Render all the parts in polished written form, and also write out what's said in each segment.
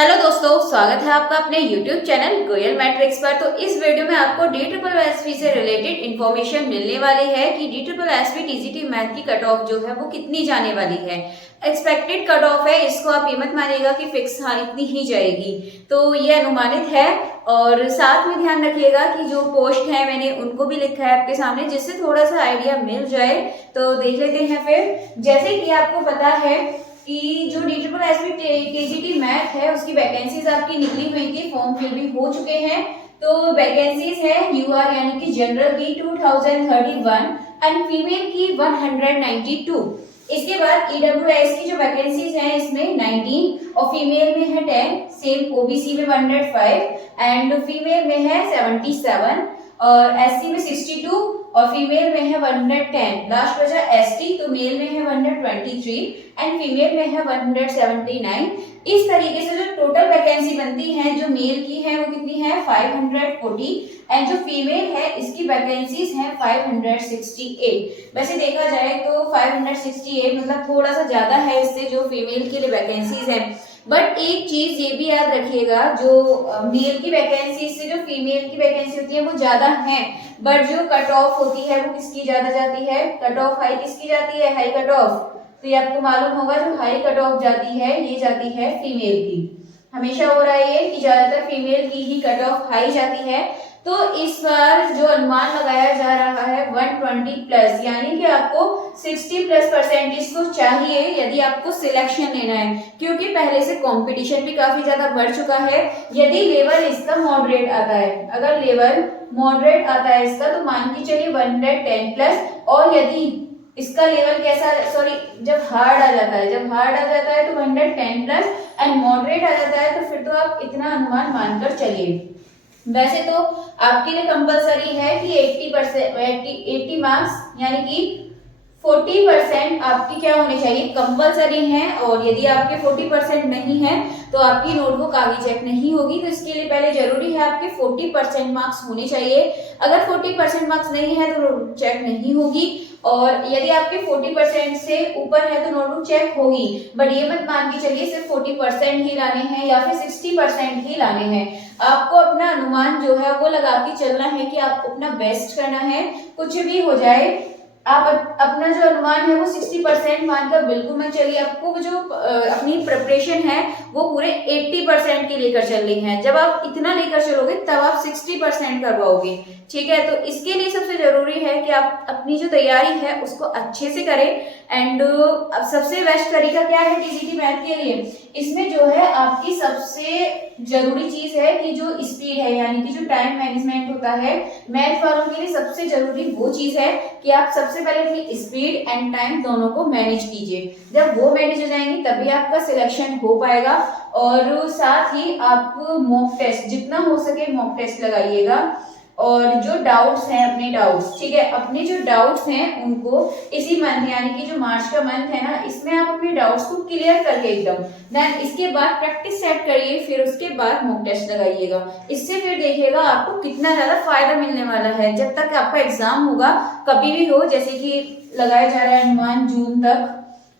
Hello दोस्तों, स्वागत है आपका अपने YouTube चैनल गोयल मैट्रिक्स पर। तो इस वीडियो में आपको DSSB से रिलेटेड इन्फॉर्मेशन मिलने वाली है कि DSSB TGT मैथ की कट ऑफ जो है वो कितनी जाने वाली है। एक्सपेक्टेड कट ऑफ है, इसको आप ये मत मानिएगा कि फिक्स हाँ इतनी ही जाएगी, तो ये अनुमानित है। और साथ में ध्यान रखिएगा कि जो पोस्ट है मैंने उनको भी लिखा है आपके सामने, जिससे थोड़ा सा आइडिया मिल जाए। तो देख लेते हैं फिर। जैसे कि आपको पता है कि जो DSSB TGT मैथ है उसकी वैकेंसीज आपकी निकली हुई थी, फॉर्म फिल भी हो चुके हैं। तो वैकेंसीज है UR यानी कि जनरल की 2031 एंड फीमेल की 192। इसके बाद EWS की जो वैकेंसीज हैं इसमें 19 और फीमेल में है 10, सेम OBC में 105 एंड फीमेल में है 77 और SC में 62 और फीमेल में है 110। लास्ट बचा ST, तो मेल में है 123 एंड फीमेल में है 179। इस तरीके से जो टोटल वैकेंसी बनती है, जो मेल की है वो कितनी है 540 एंड जो फीमेल है इसकी वैकेंसीज है 568। वैसे देखा जाए तो 568 मतलब थोड़ा सा ज्यादा है इससे जो फीमेल के लिए वैकेंसीज है। बट एक चीज ये भी याद रखिएगा, जो मेल की वैकेंसी से जो फीमेल की वैकेंसी होती है वो ज्यादा है, बट जो कट ऑफ होती है वो किसकी ज्यादा जाती है, कट ऑफ हाई किसकी जाती है, हाई कट ऑफ। तो ये आपको मालूम होगा जो हाई कट ऑफ जाती है ये जाती है फीमेल की। हमेशा हो रहा है ये कि ज्यादातर फीमेल की ही कट ऑफ हाई जाती है। तो इस बार जो अनुमान लगाया जा रहा है 120 प्लस, यानी कि आपको 60+% इसको चाहिए यदि आपको सिलेक्शन लेना है, क्योंकि पहले से कंपटीशन भी काफी ज्यादा बढ़ चुका है। यदि लेवल इसका मॉडरेट आता है, अगर लेवल मॉडरेट आता है इसका, तो मान के चलिए 110 प्लस, और यदि इसका लेवल कैसा, सॉरी जब हार्ड आ जाता है, जब हार्ड आ जाता है तो 110 प्लस एंड मॉडरेट आ जाता है तो फिर तो आप इतना अनुमान मानकर चलिए। वैसे तो आपके लिए कंपलसरी है कि 80 मार्क्स यानी कि 40% आपकी क्या होने चाहिए, कंपलसरी है। और यदि आपके 40% नहीं है तो आपकी नोटबुक आगे चेक नहीं होगी। तो इसके लिए पहले जरूरी है आपके 40% मार्क्स होने चाहिए। अगर 40% मार्क्स नहीं है तो नोटबुक चेक नहीं होगी, और यदि आपके 40% से ऊपर है तो नोटबुक चेक होगी। बट ये मत मान के चलिए सिर्फ 40% ही लाने हैं या फिर 60% ही लाने हैं। आपको अपना अनुमान जो है वो लगा के चलना है कि आपको अपना बेस्ट करना है, कुछ भी हो जाए आप अपना जो अनुमान है वो 60% मानकर बिल्कुल मत चलिए। आपको जो अपनी प्रिपरेशन है वो पूरे 80% की लेकर चलनी है। जब आप इतना लेकर चलोगे तब आप 60% कर पाओगे, ठीक है। तो इसके लिए सबसे जरूरी है कि आप अपनी जो तैयारी है उसको अच्छे से करें। एंड अब सबसे बेस्ट तरीका क्या है टीजीटी मैथ के लिए, इसमें जो है आपकी सबसे जरूरी चीज है कि जो स्पीड है, यानी कि जो टाइम मैनेजमेंट होता है मैथ वालों के लिए सबसे जरूरी वो चीज है कि आप सबसे पहले अपनी स्पीड एंड टाइम दोनों को मैनेज कीजिए। जब वो मैनेज हो जाएंगे तभी आपका सिलेक्शन हो पाएगा। और साथ ही आप मॉक टेस्ट जितना हो सके मॉक टेस्ट लगाइएगा, और जो डाउट्स हैं अपने डाउट्स, ठीक है, अपने जो डाउट्स हैं उनको इसी मंथ यानी कि जो मार्च का मंथ है ना, इसमें आप अपने डाउट्स को क्लियर करके एकदम देन इसके बाद प्रैक्टिस सेट करिए, फिर उसके बाद मॉक टेस्ट लगाइएगा। इससे फिर देखिएगा आपको कितना ज्यादा फायदा मिलने वाला है। जब तक आपका एग्जाम होगा, कभी भी हो, जैसे कि लगाया जा रहा है अनुमान जून तक,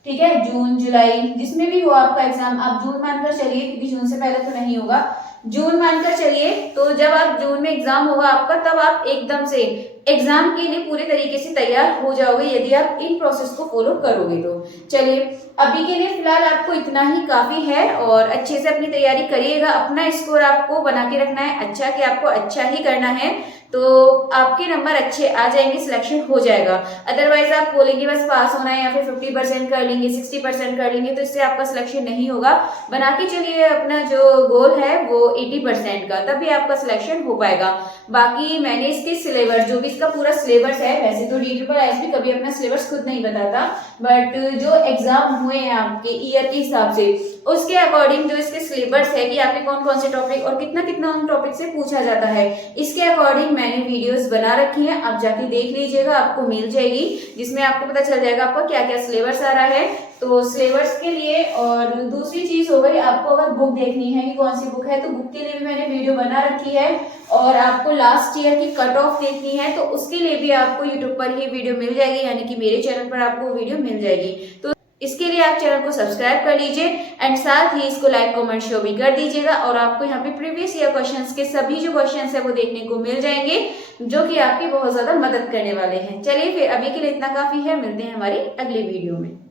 ठीक है, जून जुलाई जिसमें भी हो आपका एग्जाम, आप जून मानकर चलिए क्योंकि जून से पहले तो नहीं होगा, जून मानकर चलिए। तो जब आप जून में एग्जाम होगा आपका, तब आप एकदम से एग्जाम के लिए पूरे तरीके से तैयार हो जाओगे यदि आप इन प्रोसेस को फॉलो करोगे। तो चलिए अभी के लिए फिलहाल आपको इतना ही काफी है, और अच्छे से अपनी तैयारी करिएगा। अपना स्कोर आपको बना के रखना है अच्छा, कि आपको अच्छा ही करना है, तो आपके नंबर अच्छे आ जाएंगे, सिलेक्शन हो जाएगा। अदरवाइज आप बोलेंगे बस पास होना है या फिर 50% कर लेंगे, 60% कर लेंगे, तो इससे आपका सिलेक्शन नहीं होगा। बना के चलिए अपना जो गोल है वो 80% का, तभी आपका सिलेक्शन हो पाएगा। बाकी मैंने इसके सिलेबस, जो भी इसका पूरा सिलेबस है, वैसे तो DSSB कभी अपना सिलेबस खुद नहीं बताता, बट जो एग्जाम हुए हैं आपके ईयर के हिसाब से उसके अकॉर्डिंग जो इसके सिलेबस है कि आपके कौन कौन से टॉपिक और कितना कितना उन टॉपिक से पूछा जाता है, इसके अकॉर्डिंग मैंने वीडियोस बना रखी हैं, आप जाके देख लीजिएगा, आपको मिल जाएगी, जिसमें आपको पता चल जाएगा आपका क्या क्या सिलेबस आ रहा है। तो सिलेबस के लिए, और दूसरी चीज हो गई आपको अगर बुक देखनी है कि कौन सी बुक है, तो बुक के लिए भी मैंने वीडियो बना रखी है। और आपको लास्ट ईयर की कट ऑफ देखनी है तो उसके लिए भी आपको यूट्यूब पर ही वीडियो मिल जाएगी, यानी कि मेरे चैनल पर आपको वीडियो मिल जाएगी। तो इसके लिए आप चैनल को सब्सक्राइब कर लीजिए एंड साथ ही इसको लाइक कमेंट शो भी कर दीजिएगा और आपको यहाँ पे प्रीवियस ईयर क्वेश्चंस के सभी जो क्वेश्चंस है वो देखने को मिल जाएंगे जो कि आपकी बहुत ज्यादा मदद करने वाले हैं। चलिए फिर अभी के लिए इतना काफी है, मिलते हैं हमारी अगली वीडियो में।